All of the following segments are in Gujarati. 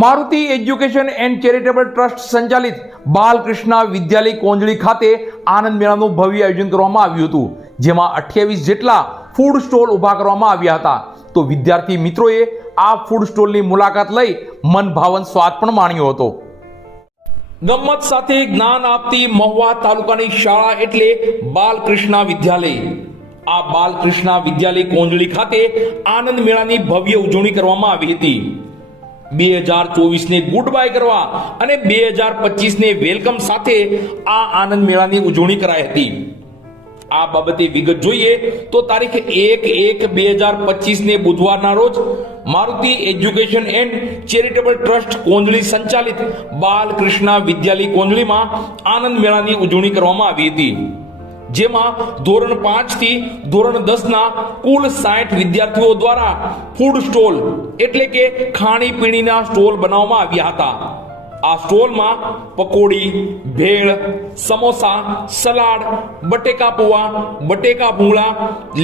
Maruti education and charitable trust સંચાલિત બાલકૃષ્ણ વિદ્યાલય કોંજળી ખાતે આનંદ મેળાનું ભવ્ય આયોજન કરવામાં આવ્યું હતું, જેમાં 28 જેટલા ફૂડ સ્ટોલ ઊભા કરવામાં આવ્યા હતા. તો વિદ્યાર્થી મિત્રોએ આ ફૂડ સ્ટોલની મુલાકાત લઈ મનભાવન સ્વાદ પણ માણ્યો હતો. ગમ્મત સાથે જ્ઞાન આપતી મહુવા તાલુકાની શાળા એટલે બાલકૃષ્ણ વિદ્યાલય. આ બાલકૃષ્ણ વિદ્યાલય કોંજળી ખાતે આનંદ મેળાની ભવ્ય ઉજવણી કરવામાં આવી હતી. 2024 ને ગુડ બાય કરવા અને 2025 ને વેલકમ સાથે આ આનંદ મેળાની ઉજવણી કરાઈ હતી. આ બાબતે વિગત જોઈએ તો તારીખ 1/1/2025 ને બુધવારના રોજ Maruti education and charitable trust Konjli સંચાલિત બાલકૃષ્ણ વિદ્યાલય કોંજળીમાં આનંદ મેળાની ઉજવણી કરવામાં આવી હતી, જેમાં ધોરણ 5 થી ધોરણ 10 ના કુલ 60 વિદ્યાર્થીઓ દ્વારા ફૂડ સ્ટોલ એટલે કે ખાણીપીણીના સ્ટોલ બનાવવામાં આવ્યા હતા. આ સ્ટોલમાં પકોડી, ભેળ, સમોસા, સલાડ, બટેકા પૌવા, બટેકા ભૂંગળા,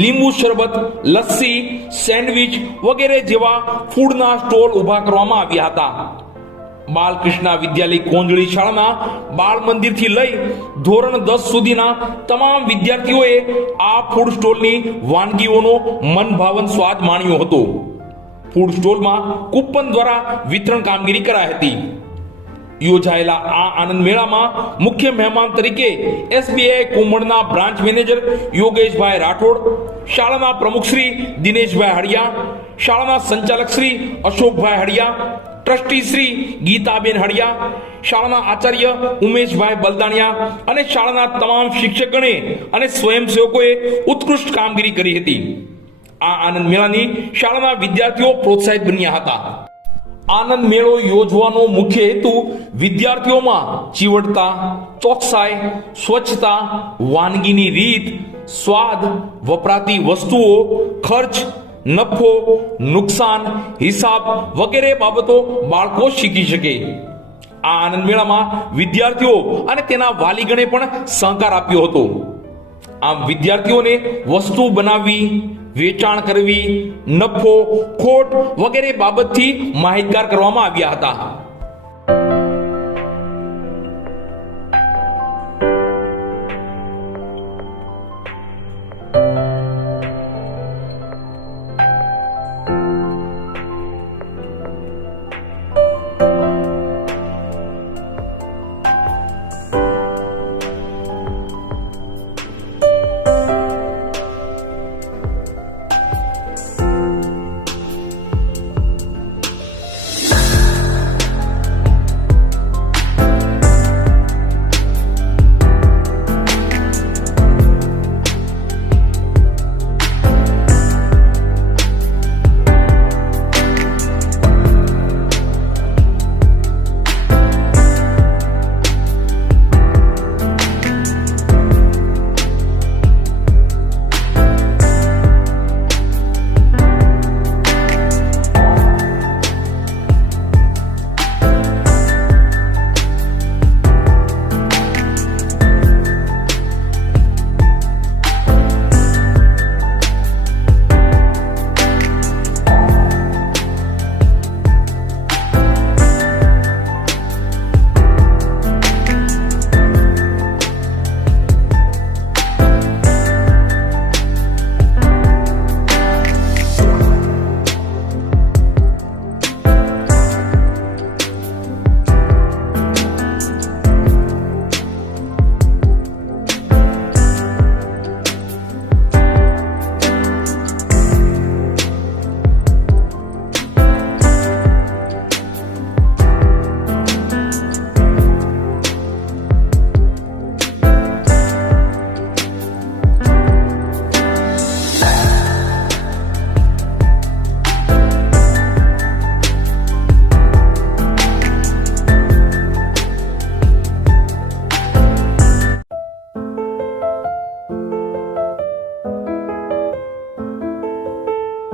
લીંબુ શરબત, લસ્સી, સેન્ડવિચ વગેરે જેવા ફૂડના સ્ટોલ ઊભા કરવામાં આવ્યા હતા. બાલકૃષ્ણ વિદ્યાલય કોંજળી શાળાના બાળ મંદિરથી લઈ ધોરણ 10 સુધીના તમામ વિદ્યાર્થીઓએ આ ફૂડ સ્ટોલની વાનગીઓનો મનભાવન સ્વાદ માણ્યો હતો. ફૂડ સ્ટોલમાં કૂપન દ્વારા વિતરણ કામગીરી કરાઈ હતી. યોજાયેલા આ આનંદ મેળામાં મુખ્ય મહેમાન તરીકે એસબીઆઈ કુંભણના બ્રાન્ચ મેનેજર યોગેશભાઈ રાઠોડ, શાળાના પ્રમુખ શ્રી દિનેશભાઈ હળિયા, શાળાના સંચાલક શ્રી અશોકભાઈ હળિયા, ટ્રસ્ટી શ્રી ગીતાબેન હળિયા, શાળાના આચાર્ય ઉમેશભાઈ બલદાણિયા અને શાળાના તમામ શિક્ષકગણે અને સ્વયંસેવકોએ ઉત્કૃષ્ટ કામગીરી કરી હતી. આ આનંદ મેળાની શાળાના વિદ્યાર્થીઓ પ્રોત્સાહિત બન્યા હતા. આનંદ મેળો યોજવાનો મુખ્ય હેતુ વિદ્યાર્થીઓમાં ચીવટતા, ચોકસાઈ, સ્વચ્છતા, વાનગીની રીત, સ્વાદ, વપરાતી વસ્તુઓ, ખર્ચ, નફો, નુકસાન, હિસાબ વગેરે બાબતો બાળકો શીખી શકે. આ આનંદ મેળામાં વિદ્યાર્થીઓ અને તેના વાલીગણે પણ સહકાર આપ્યો હતો. આમ વિદ્યાર્થીઓને વસ્તુ બનાવવી, વેચાણ કરવી, નફો, ખોટ વગેરે બાબતથી માહિતગાર કરવામાં આવ્યા હતા.